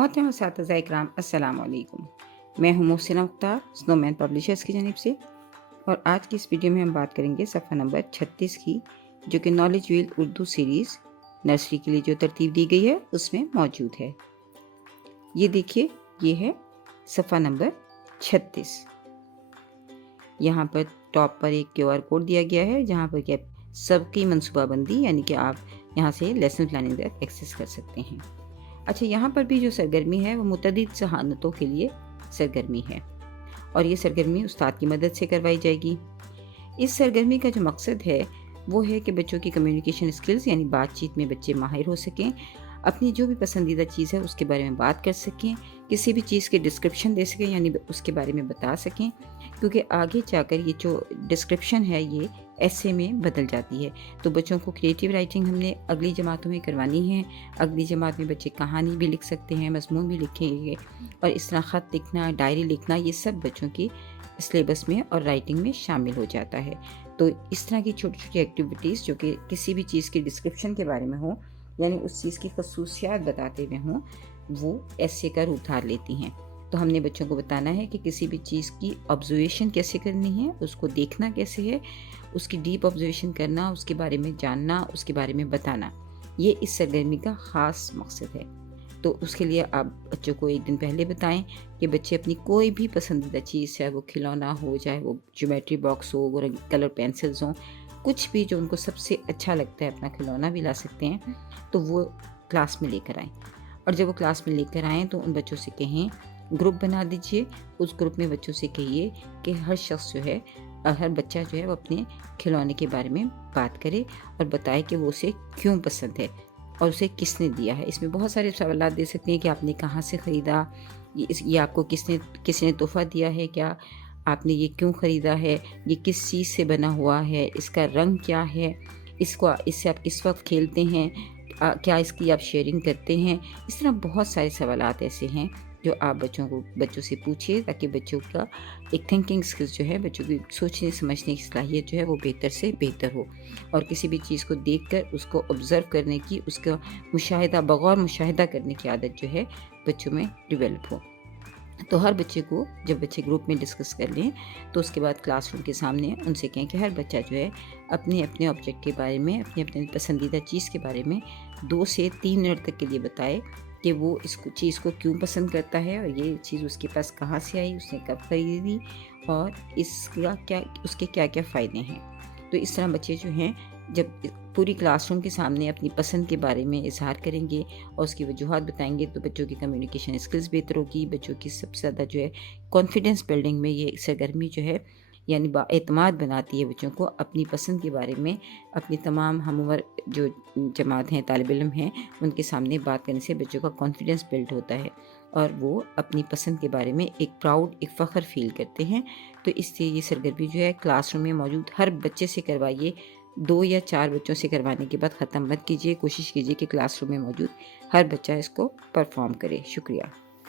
मोहतरम असातिज़ा इकराम अस्सलाम वालेकुम। मैं हूँ मोहसिना मुख्तार स्नोमैन पब्लिशर्स की जानिब से, और आज की इस वीडियो में हम बात करेंगे सफ़ा नंबर 36 की, जो कि knowledge wheel Urdu series nursery के लिए जो तरतीब दी गई है उसमें मौजूद है। ये देखिए, ये है सफ़ा नंबर 36। यहाँ पर टॉप पर एक QR कोड दिया गया है, जहाँ पर कि सबकी मनसूबाबंदी यानी कि आप यहाँ से लेसन प्लानिंग तक एक्सेस कर सकते हैं। अच्छा, यहाँ पर भी जो सरगर्मी है वो मुतअद्दिद ज़हानतों के लिए सरगर्मी है, और ये सरगर्मी उस्ताद की मदद से करवाई जाएगी। इस सरगर्मी का जो मकसद है वो है कि बच्चों की कम्युनिकेशन स्किल्स यानी बातचीत में बच्चे माहिर हो सकें, अपनी जो भी पसंदीदा चीज़ है उसके बारे में बात कर सकें, किसी भी चीज़ की डिस्क्रिप्शन दे सकें यानी उसके बारे में बता सकें, क्योंकि आगे जाकर ये जो डिस्क्रिप्शन है ये ऐसे में बदल जाती है। तो बच्चों को क्रिएटिव राइटिंग हमने अगली जमातों में करवानी है। अगली जमात में बच्चे कहानी भी लिख सकते हैं, मज़मून भी लिखेंगे, और इस तरह ख़त लिखना, डायरी लिखना, ये सब बच्चों की सिलेबस में और राइटिंग में शामिल हो जाता है। तो इस तरह की छोटी-छोटी एक्टिविटीज़ जो कि किसी भी चीज़ की डिस्क्रिप्शन के बारे में हो, यानी उस चीज़ की खसूसियात बताते हुए हों, वो ऐसे का रूप धार लेती हैं। तो हमने बच्चों को बताना है कि किसी भी चीज़ की ऑब्जर्वेशन कैसे करनी है, उसको देखना कैसे है, उसकी डीप ऑब्जर्वेशन करना, उसके बारे में जानना, उसके बारे में बताना। ये इस सरगर्मी का ख़ास मकसद है। तो उसके लिए आप बच्चों को एक दिन पहले बताएं कि बच्चे अपनी कोई भी पसंदीदा चीज़, चाहे वो खिलौना हो, चाहे वो ज्योमेट्री बॉक्स हो, वो कलर पेंसिल्स हों, कुछ भी जो उनको सबसे अच्छा लगता है, अपना खिलौना भी ला सकते हैं, तो वो क्लास में लेकर आएँ। और जब वो क्लास में लेकर आएँ तो उन बच्चों से कहें, ग्रुप बना दीजिए। उस ग्रुप में बच्चों से कहिए कि हर शख्स जो है, हर बच्चा जो है वो अपने खिलौने के बारे में बात करे और बताए कि वो उसे क्यों पसंद है और उसे किसने दिया है। इसमें बहुत सारे सवालात दे सकते हैं कि आपने कहाँ से ख़रीदा, ये आपको किसने तोहफ़ा दिया है, क्या आपने ये क्यों ख़रीदा है, ये किस चीज़ से बना हुआ है, इसका रंग क्या है, इससे आप किस वक्त खेलते हैं, क्या इसकी आप शेयरिंग करते हैं। इस तरह बहुत सारे सवालात ऐसे हैं जो आप बच्चों से पूछिए, ताकि बच्चों का एक थिंकिंग स्किल्स जो है, बच्चों की सोचने समझने की सलाहियत जो है वो बेहतर से बेहतर हो, और किसी भी चीज़ को देखकर उसको ऑब्ज़र्व करने की, उसका बग़ौर मुशाहिदा करने की आदत जो है बच्चों में डेवलप हो। तो हर बच्चे को, जब बच्चे ग्रुप में डिस्कस कर लें तो उसके बाद क्लासरूम के सामने उनसे कहें कि हर बच्चा जो है अपने अपने ऑब्जेक्ट के बारे में, अपने अपने पसंदीदा चीज़ के बारे में 2 से 3 मिनट तक के लिए बताए कि वो इस चीज़ को क्यों पसंद करता है, और ये चीज़ उसके पास कहाँ से आई, उसने कब खरीदी, और उसके क्या क्या फ़ायदे हैं। तो इस तरह बच्चे जो हैं, जब पूरी क्लासरूम के सामने अपनी पसंद के बारे में इज़हार करेंगे और उसकी वजूहात बताएंगे, तो बच्चों की कम्युनिकेशन स्किल्स बेहतर होगी। बच्चों की सबसे ज़्यादा जो है कॉन्फिडेंस बिल्डिंग में ये सरगर्मी जो है, यानी बाएतमाद बनाती है बच्चों को अपनी पसंद के बारे में। अपनी तमाम हमउम्र जो जमात हैं, तालिब इल्म हैं, उनके सामने बात करने से बच्चों का कॉन्फिडेंस बिल्ड होता है, और वो अपनी पसंद के बारे में एक प्राउड, एक फ़ख्र फ़ील करते हैं। तो इसलिए ये सरगर्मी जो है क्लासरूम में मौजूद हर बच्चे से करवाइए। 2 या 4 बच्चों से करवाने के बाद ख़त्म मत कीजिए। कोशिश कीजिए कि क्लासरूम में मौजूद हर बच्चा इसको परफ़ॉर्म करे। शुक्रिया।